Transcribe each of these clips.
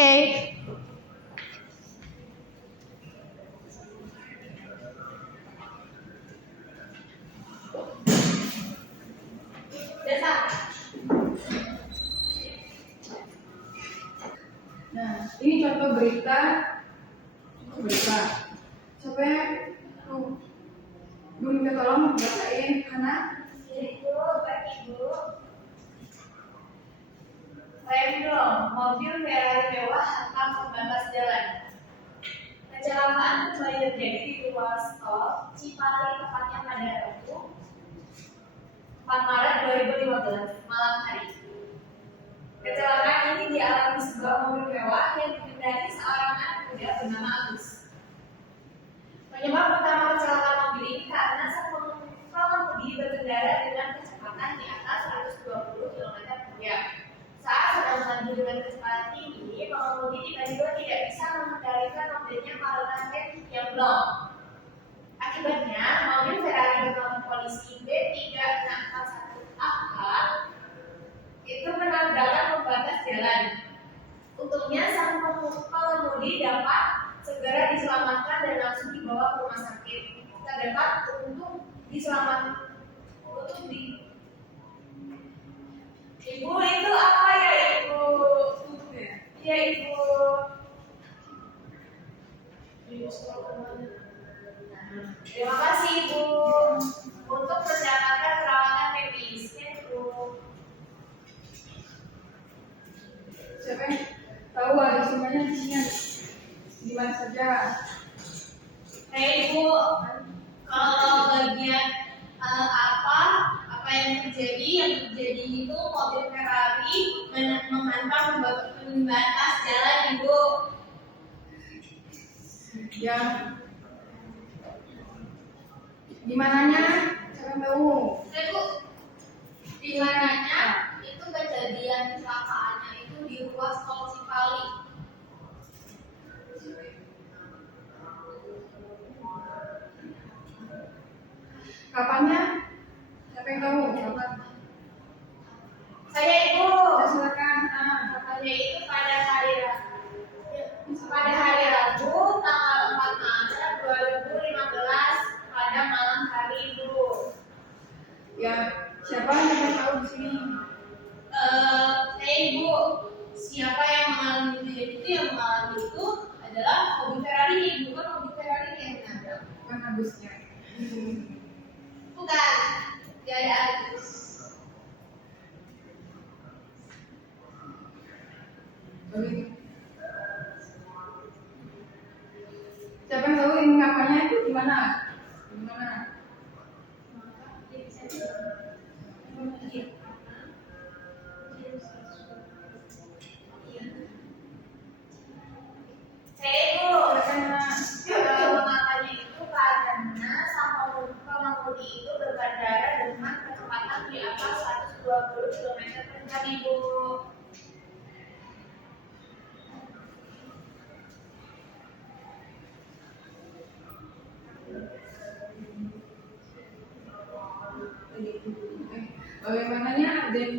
Oke. Nah, ini contoh berita. Coba Bu minta tolong bacain, Hana. Ibu, Ibu. Random, mobil Ferrari mewah hantam pembatas jalan. Kecelakaan kembali terjadi di ruas tol Cipali, tepatnya pada Rabu 4 Maret 2015 malam hari. Kecelakaan ini dialami sebuah mobil mewah yang dikendari seorang anak muda bernama Agus. Penyebab utama kecelakaan mobil ini karena sang pengemudi berkendara dengan kecepatan di atas 120 km/jam. Saat sedang melaju dengan kecepatan tinggi, pengemudi tiba-tiba tidak bisa mengendalikan mobilnya karena rem yang blong. Akibatnya, mobil Ferrari bernomor polisi B3641AK itu menabrakkan pembatas jalan. Untungnya sang pengemudi dapat segera diselamatkan dan langsung dibawa ke rumah sakit terdekat untuk diselamatkan. Ibu itu apa ya, Ibu? Ya, Ibu. Terima kasih, Ibu, untuk mendapatkan perawatan medis, ya, Ibu. Siapa yang tahu ada semuanya di sini? Di mana saja? Ibu, kalau bagian apa yang terjadi? Yang terjadi itu mobil Ferrari menghantam pembatas jalan, Ibu. Yang di mananya? Siapa yang tahu? Ibu, di mananya itu kejadian kecelakaannya itu di ruas tol Cipali. Kapannya? Siapa yang tahu? Kapan? Saya, Ibu. Silakan. Kapannya itu pada hari Rabu tanggal 4 Maret 2015 pada malam hari, Ibu. Ya, siapa yang tahu di sini? Saya, Ibu. Siapa yang mengalami kejadian itu? Yang mengalami itu adalah mobil Ferrari, bukan mobil Ferrari yang menabrak. Bukan Agusnya. Bukan, tidak ada Agus. Siapa yang tahu ini ngapainnya itu di mana? Di mana? Saya, Ibu. Mengapanya itu karena sang pengemudi itu berkendara dengan kecepatan di atas 120 km/jam, Ibu. Bagaimananya dan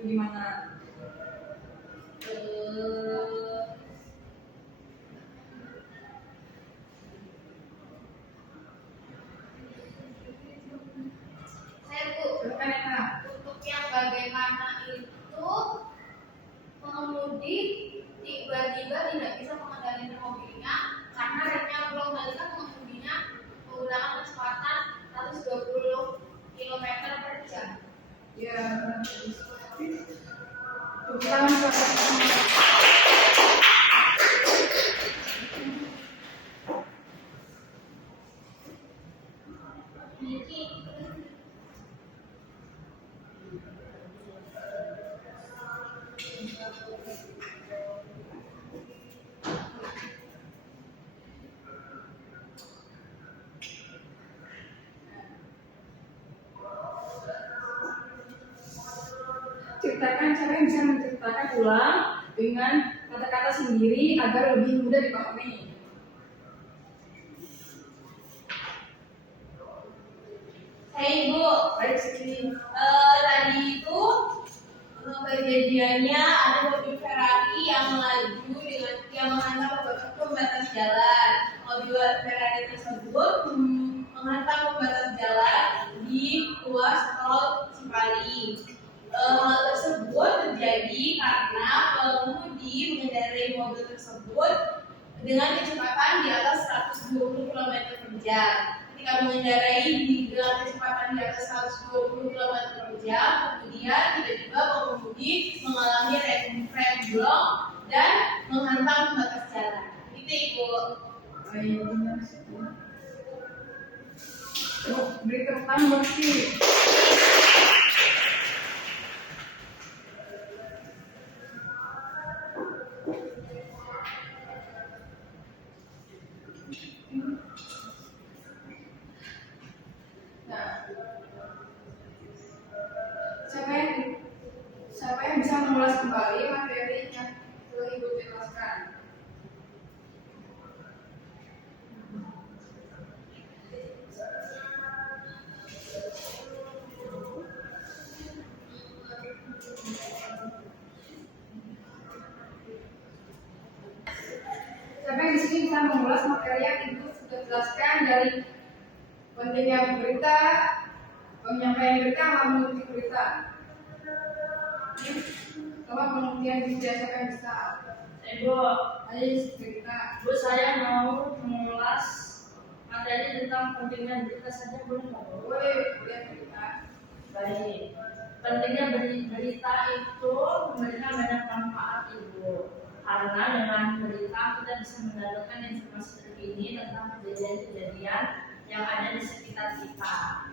gimana? Saya, Bu. Untuk yang bagaimana itu pengemudi tiba-tiba tidak bisa mengendalikan mobilnya karena remnya belum balikan. Pengemudinya menggunakan kecepatan 120 km/jam. Ya, tepuk tangan buat semua. Ceritakan cara yang bisa menceritakan ulang dengan kata-kata sendiri agar lebih mudah dipahami. Hey, Ibu. Baik, sini. Tadi itu kejadiannya ada mobil Ferrari yang melaju dengan yang menghantam pembatas jalan. Apabila Ferrari tersebut menghantam pembatas jalan di ruas tol Cipali. Hal tersebut terjadi karena pengemudi mengendarai mobil tersebut dengan kecepatan di atas 120 km per jam. Ketika mengendarai dengan kecepatan di atas 120 km per jam, kemudian tiba-tiba pengemudi mengalami remblong dan menghantam batas jalan. Itu Ibu. Baik, benar sih. Beri tepuk tangan bersih. Nah, siapa yang bisa mengulas kembali materi yang telah Ibu jelaskan? Siapa yang di sini bisa mengulas materi yang Ibu sudah jelaskan dari pentingnya berita, penyampaian berita, sama mengikuti berita? Coba pengertian bisa, siapa yang bisa? Ibu, Ayo berita. Bu, saya mau mengulas materi tentang pentingnya berita saja, boleh nggak, Bu? Boleh berita. Baik. Pentingnya berita itu memberikan banyak manfaat, Ibu. Karena dengan berita kita bisa mendapatkan informasi terkini tentang kejadian-kejadian yang ada di sekitar kita.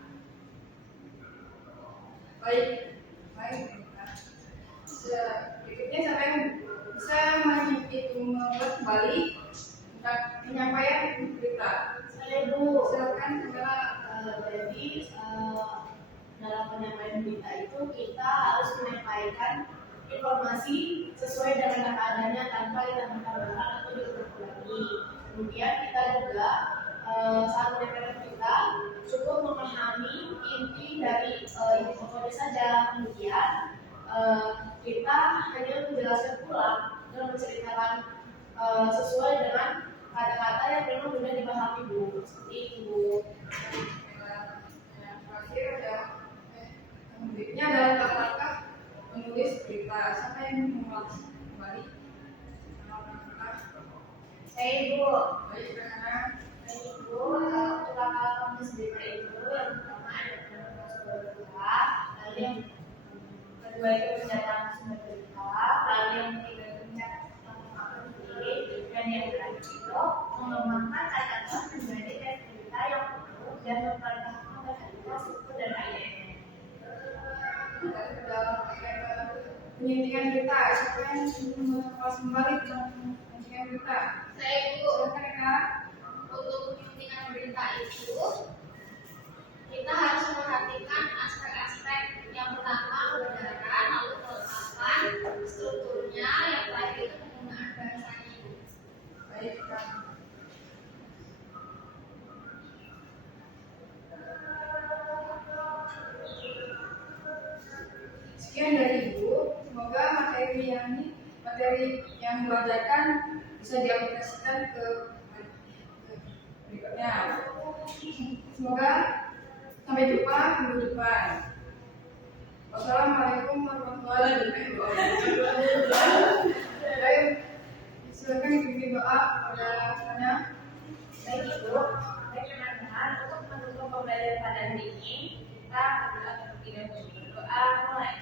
Baik, berita. Berikutnya siapa yang bisa mengulas kembali tentang penyampaian berita? saya Bu. Silakan segala. Jadi dalam penyampaian berita itu kita harus menyampaikan informasi sesuai dengan adanya tanpa ditambahkan atau diulang-ulangi. Kemudian kita juga saat menyampaikan berita cukup memahami inti dari inti pokoknya saja. Kemudian kita hanya menjelaskan ulang dan menceritakan sesuai dengan kata-kata yang memang mudah dipahami, Bu. Seperti itu. Yang terakhir ada berikutnya adalah tata menulis berita. Siapa yang mengulas kembali? Saya Ibu. Baik, karena Baik Ibu, untuk langkah menulis berita itu yang pertama ada penulisan berita, lalu yang kedua itu pendataan sumber berita, lalu yang ketiga itu mencatat penting, dan yang terakhir itu mengembangkan catatan menjadi teks berita yang utuh dan mempertahankan bahasa suku dan INN. penyuntikan berita. Siapa yang mengulas kembali tentang penyuntikan berita? Saya Ibu. Silakan Kak. Untuk penyuntikan berita itu kita harus memperhatikan aspek-aspek yang pertama kebenaran, lalu kelengkapan, strukturnya, yang terakhir itu penggunaan bahasanya. Baik, Kak. Sekian dari Ibu. Semoga materi yang dibelajarkan bisa diaplikasikan ke berikutnya. Semoga sampai jumpa minggu depan. Wassalamualaikum warahmatullahi wabarakatuh. Baik, silakan dipimpin doa pada sana. Baik Ibu, baik teman-teman, untuk mendukung pembelajaran pada hari ini, kita berdoa terlebih dahulu. Berdoa mulai.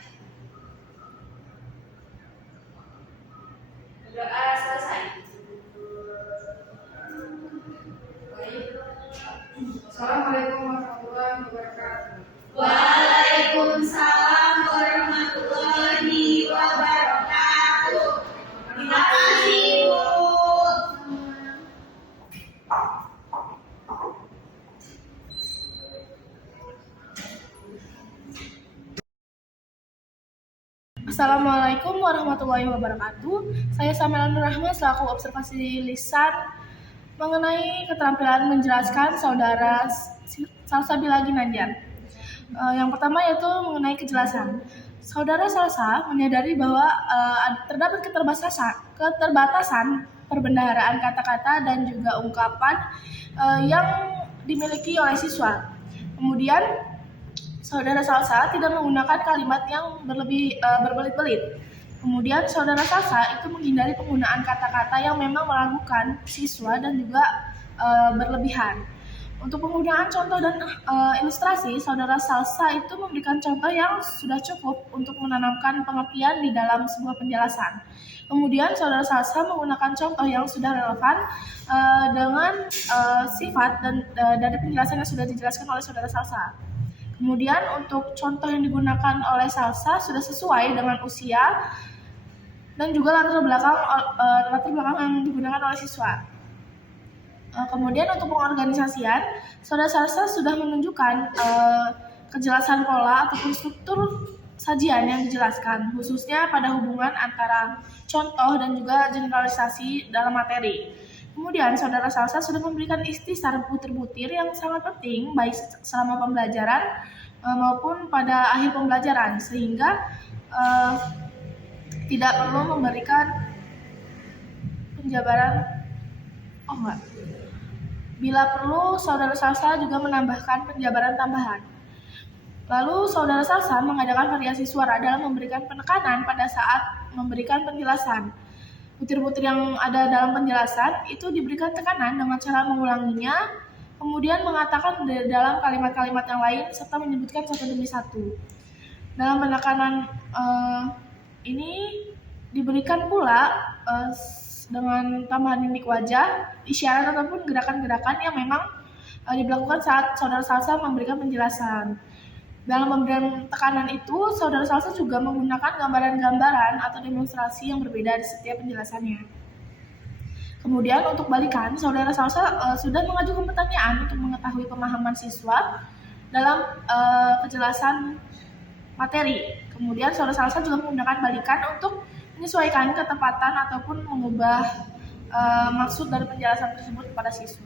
Berdoa selesai. Baik. Assalamualaikum warahmatullahi wabarakatuh. Waalaikumsalam warahmatullahi wabarakatuh. Terima kasih Ibu. Assalamualaikum warahmatullahi wabarakatuh. Saya Samela Nur Rahma selaku observasi lisan mengenai keterampilan menjelaskan saudara Salsabila Ginanjar. Yang pertama yaitu mengenai kejelasan. Saudara Salsa menyadari bahwa terdapat keterbatasan perbendaharaan kata-kata dan juga ungkapan yang dimiliki oleh siswa. Kemudian Saudara Salsa tidak menggunakan kalimat yang berbelit-belit. Kemudian Saudara Salsa itu menghindari penggunaan kata-kata yang memang meragukan siswa dan juga berlebihan. Untuk penggunaan contoh dan ilustrasi, Saudara Salsa itu memberikan contoh yang sudah cukup untuk menanamkan pengertian di dalam sebuah penjelasan. Kemudian Saudara Salsa menggunakan contoh yang sudah relevan dengan sifat dan dari penjelasan yang sudah dijelaskan oleh Saudara Salsa. Kemudian untuk contoh yang digunakan oleh Salsa sudah sesuai dengan usia dan juga latar belakang yang digunakan oleh siswa. Kemudian untuk pengorganisasian, Saudara Salsa sudah menunjukkan kejelasan pola ataupun struktur sajian yang dijelaskan, khususnya pada hubungan antara contoh dan juga generalisasi dalam materi. Kemudian Saudara Salsa sudah memberikan ikhtisar butir-butir yang sangat penting baik selama pembelajaran maupun pada akhir pembelajaran, sehingga tidak perlu memberikan penjabaran. Bila perlu, Saudara Salsa juga menambahkan penjabaran tambahan. Lalu Saudara Salsa mengadakan variasi suara dalam memberikan penekanan pada saat memberikan penjelasan. Butir-butir yang ada dalam penjelasan itu diberikan tekanan dengan cara mengulanginya, kemudian mengatakan dalam kalimat-kalimat yang lain serta menyebutkan satu demi satu. Dalam penekanan ini diberikan pula dengan tambahan mimik wajah, isyarat ataupun gerakan-gerakan yang memang dilakukan saat Saudara Salsa memberikan penjelasan. Dalam pemberian tekanan itu, Saudara Salsa juga menggunakan gambaran-gambaran atau demonstrasi yang berbeda di setiap penjelasannya. Kemudian untuk balikan, Saudara Salsa sudah mengajukan pertanyaan untuk mengetahui pemahaman siswa dalam kejelasan materi. Kemudian Saudara Salsa juga menggunakan balikan untuk menyesuaikan ketepatan ataupun mengubah maksud dari penjelasan tersebut kepada siswa.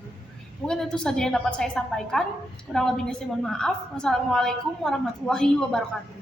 Mungkin itu saja yang dapat saya sampaikan. Kurang lebihnya saya mohon maaf. Wassalamualaikum warahmatullahi wabarakatuh.